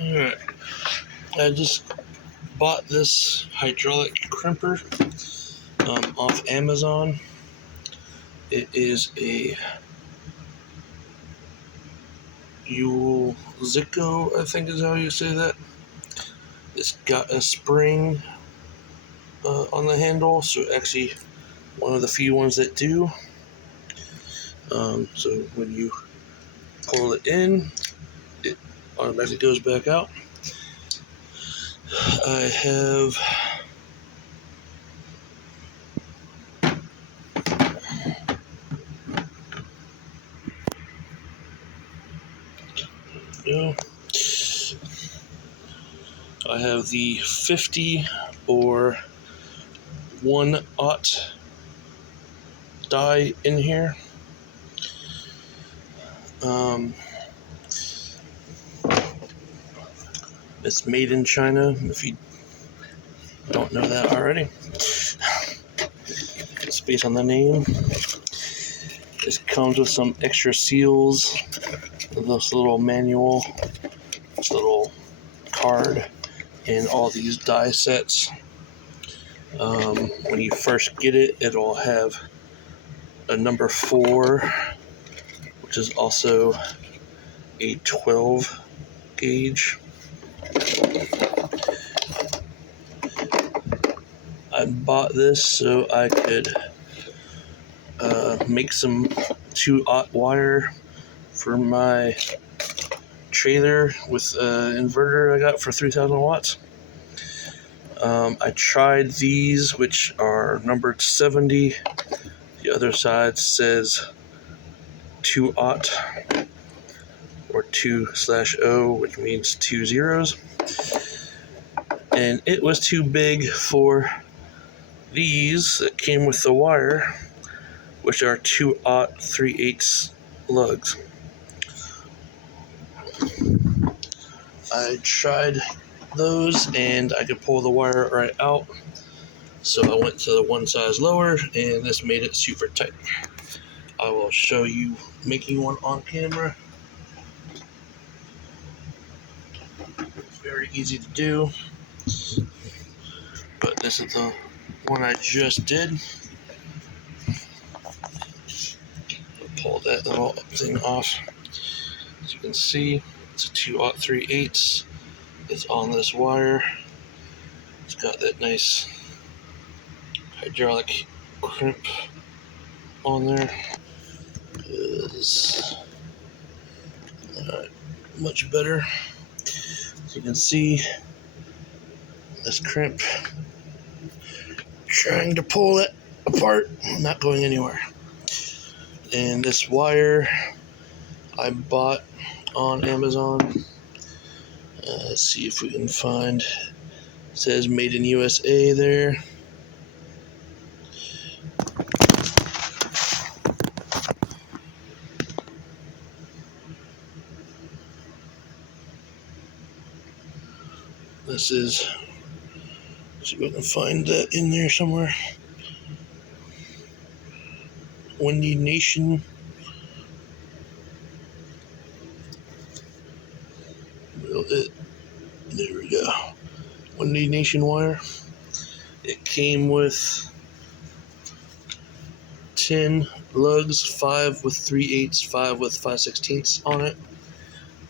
Alright, I just bought this hydraulic crimper off Amazon. It is a Utziko, I think is how you say that. It's got a spring on the handle, so actually one of the few ones that do. So when you pull it in, it automatically goes back out. I have I have the 50 or 1/0 die in here. It's made in China, if you don't know that already. It's based on the name. It comes with some extra seals, this little manual, this little card, and all these die sets. When you first get it, it'll have a number 4, which is also a 12 gauge. I bought this so I could make some 2/0 wire for my trailer with an inverter I got for 3,000 watts. I tried these, which are numbered 70. The other side says 2/0 or 2/0, which means 2 zeros. And it was too big for these that came with the wire, which are 2/0 3/8 lugs. I tried those and I could pull the wire right out, so I went to the one size lower, and this made it super tight. I will show you making one on camera. Very easy to do, but this is the one I just did. Pull that little thing off. As you can see, it's a 2/0 3/8. It's on this wire. It's got that nice hydraulic crimp on there. Is much better. As you can see, this crimp, trying to pull it apart, not going anywhere. And this wire I bought on Amazon. Let's see if we can find, it says made in USA there. This is, let's see if we can find that in there somewhere. Windy Nation. There we go. Windy Nation wire. It came with 10 lugs, 5 with 3/8, 5 with 5/16 on it.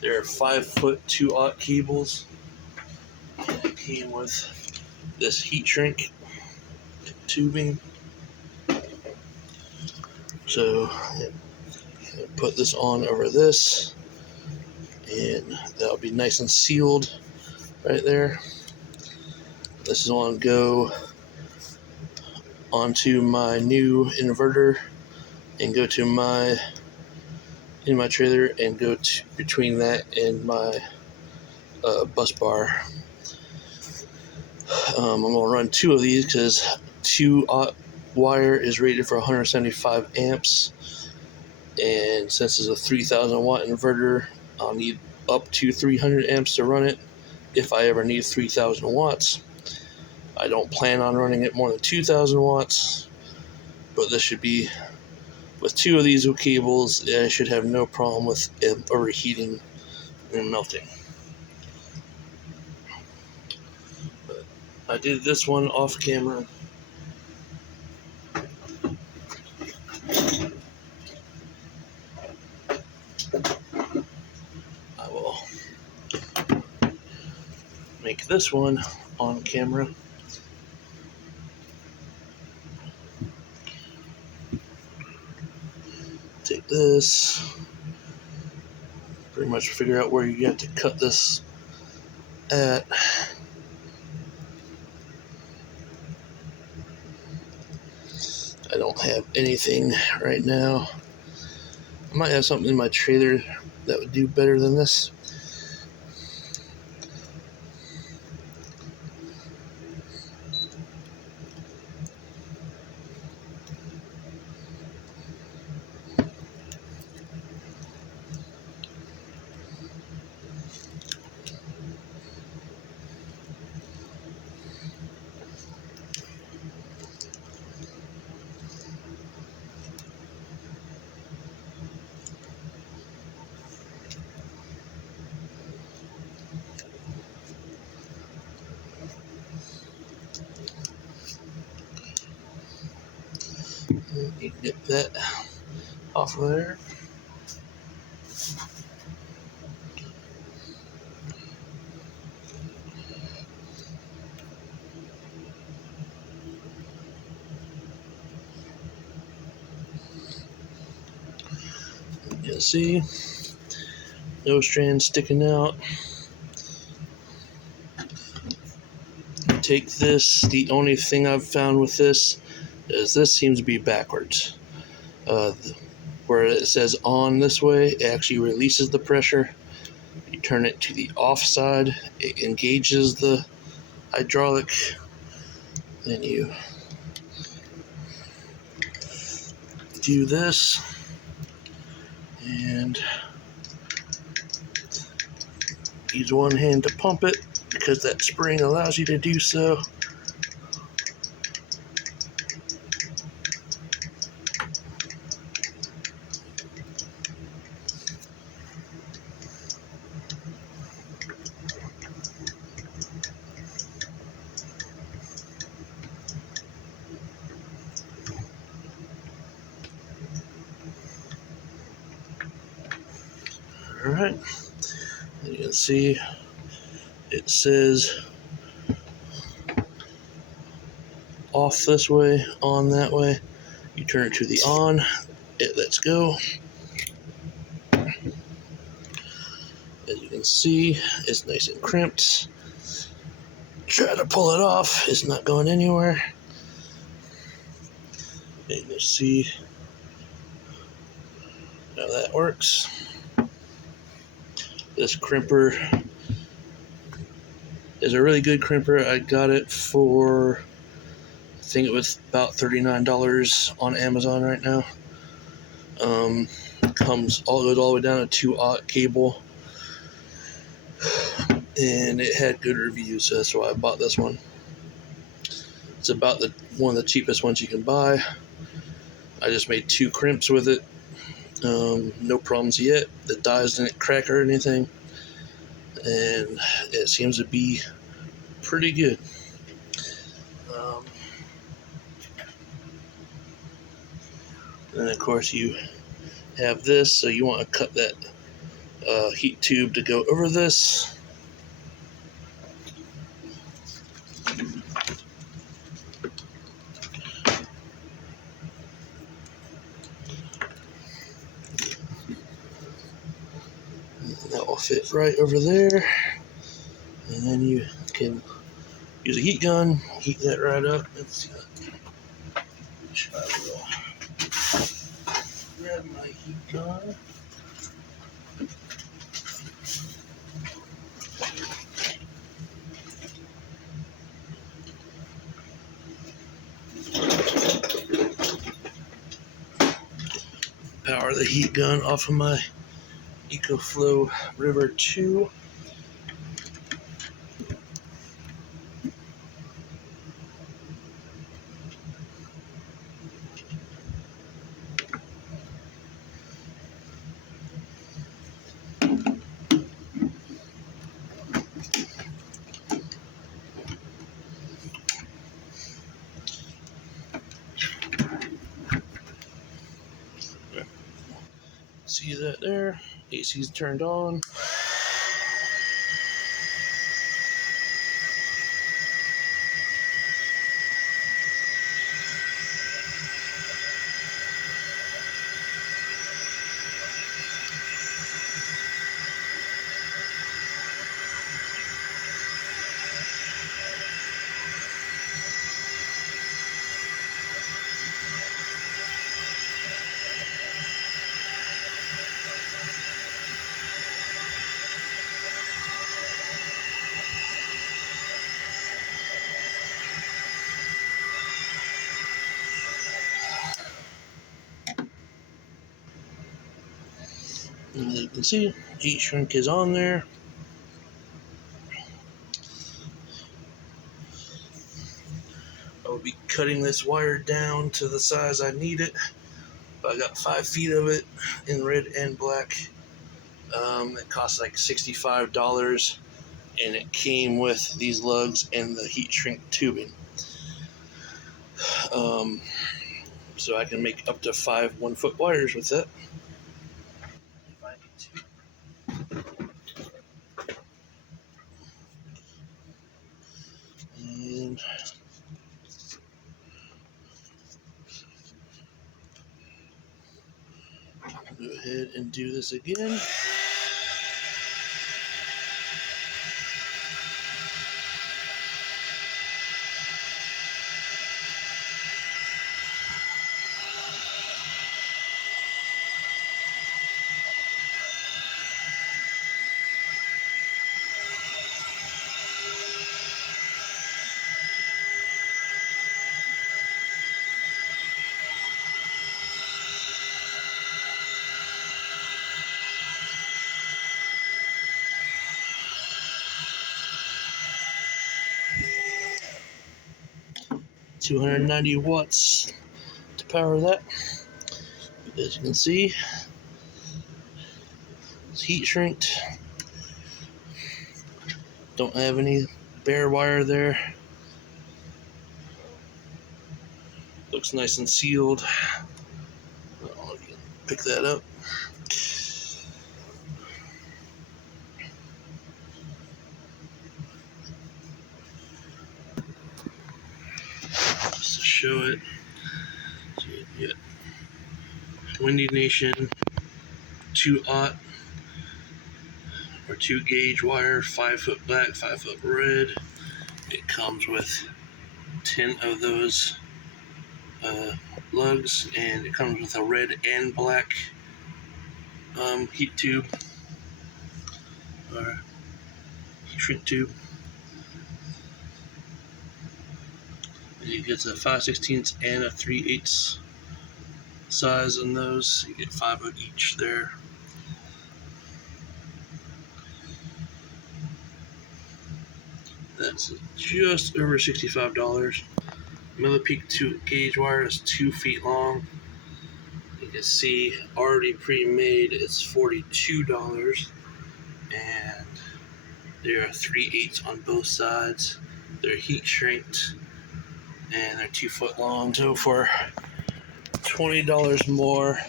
There are 5-foot 2/0 cables. It came with this heat shrink tubing. So put this on over this, and that'll be nice and sealed right there. This is on go onto my new inverter and go to in my trailer and go between that and my bus bar. I'm gonna run 2 of these because 2/0 wire is rated for 175 amps, and since it's a 3,000 watt inverter, I'll need up to 300 amps to run it if I ever need 3,000 watts. I don't plan on running it more than 2,000 watts, but this should be, with 2 of these cables, I should have no problem with it overheating and melting. I did this one off camera. I will make this one on camera. Take this, pretty much figure out where you have to cut this at. I don't have anything right now. I might have something in my trailer that would do better than this. You can get that off of there. You can see no strands sticking out. Take this. The only thing I've found with this is this seems to be backwards. Where it says on this way, it actually releases the pressure. You turn it to the off side, it engages the hydraulic. Then you do this and use one hand to pump it because that spring allows you to do so. Alright, you can see it says off this way, on that way. You turn it to the on, it lets go. As you can see, it's nice and crimped. Try to pull it off, it's not going anywhere. And you can see how that works. This crimper is a really good crimper. I got it for, I think it was about $39 on Amazon right now. Goes all the way down to 2/0 cable, and it had good reviews, so that's why I bought this one. It's about one of the cheapest ones you can buy. I just made 2 crimps with it. No problems yet. The dies didn't crack or anything, and it seems to be pretty good. And of course you have this, so you want to cut that heat tube to go over this. That will fit right over there, and then you can use a heat gun, heat that right up. Let's see. I will grab my heat gun. Power the heat gun off of my EcoFlow River 2. see that there. AC's turned on. And as you can see, heat shrink is on there. I will be cutting this wire down to the size I need it. I got 5 feet of it in red and black. It cost like $65, and it came with these lugs and the heat shrink tubing. So I can make up to 5 1-foot wires with it. If I need to. And go ahead and do this again. $290 watts to power that. As you can see, it's heat shrinked. Don't have any bare wire there. Looks nice and sealed. I'll pick that up. Just to show it. So you get Windy Nation 2-aught or 2 gauge wire, 5 foot black, 5 foot red. It comes with 10 of those lugs, and it comes with a red and black heat tube or heat shrink tube. You get a 5/16 and a 3/8 size in those. You get 5 of each there. That's just over $65. Millipeak 2 gauge wire is 2 feet long. You can see already pre-made it's $42, and there are 3/8 on both sides. They're heat shrinked and they're 2 foot long. So for $20 more,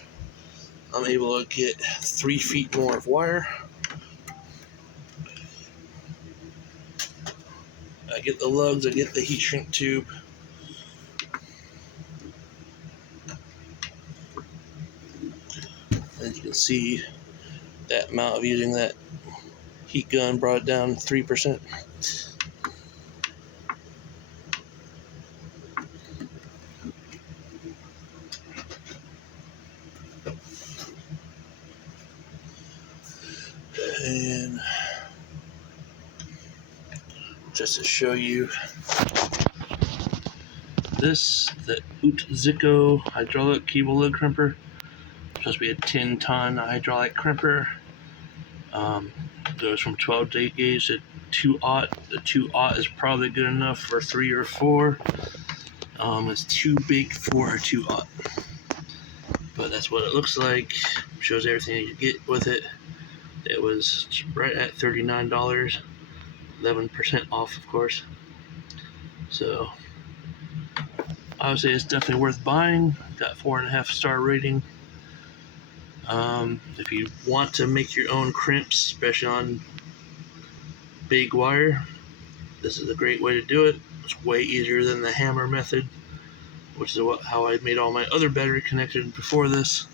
I'm able to get 3 feet more of wire. I get the lugs, I get the heat shrink tube. As you can see, that amount of using that heat gun brought it down 3%. And just to show you this, the Utziko hydraulic cable lug crimper. It's supposed to be a 10-ton hydraulic crimper. Goes from 12 gauge to 2-aught. The 2-aught is probably good enough for 3 or 4. It's too big for a 2-aught, but that's what it looks like. Shows everything you get with it. It was right at $39, 11% off, of course. So I would say it's definitely worth buying. Got 4.5-star rating. If you want to make your own crimps, especially on big wire, this is a great way to do it. It's way easier than the hammer method, which is how I made all my other battery connectors before this.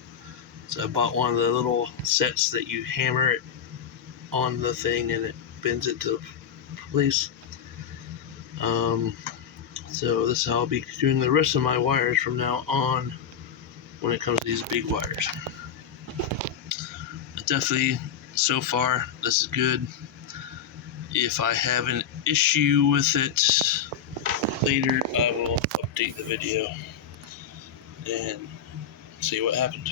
So I bought one of the little sets that you hammer it on the thing and it bends it to place. So this is how I'll be doing the rest of my wires from now on when it comes to these big wires. But definitely, so far, this is good. If I have an issue with it later, I will update the video and see what happened.